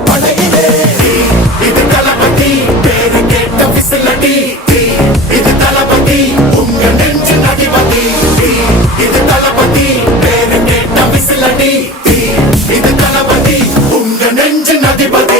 படையிலே இது தளபதி பேரு கேட்ட விசிலடி இது தளபதி உங்க நெஞ்சின் அதிபதி இது தளபதி பேரு கேட்ட விசிலடி இது தளபதி உங்க நெஞ்சின் அதிபதி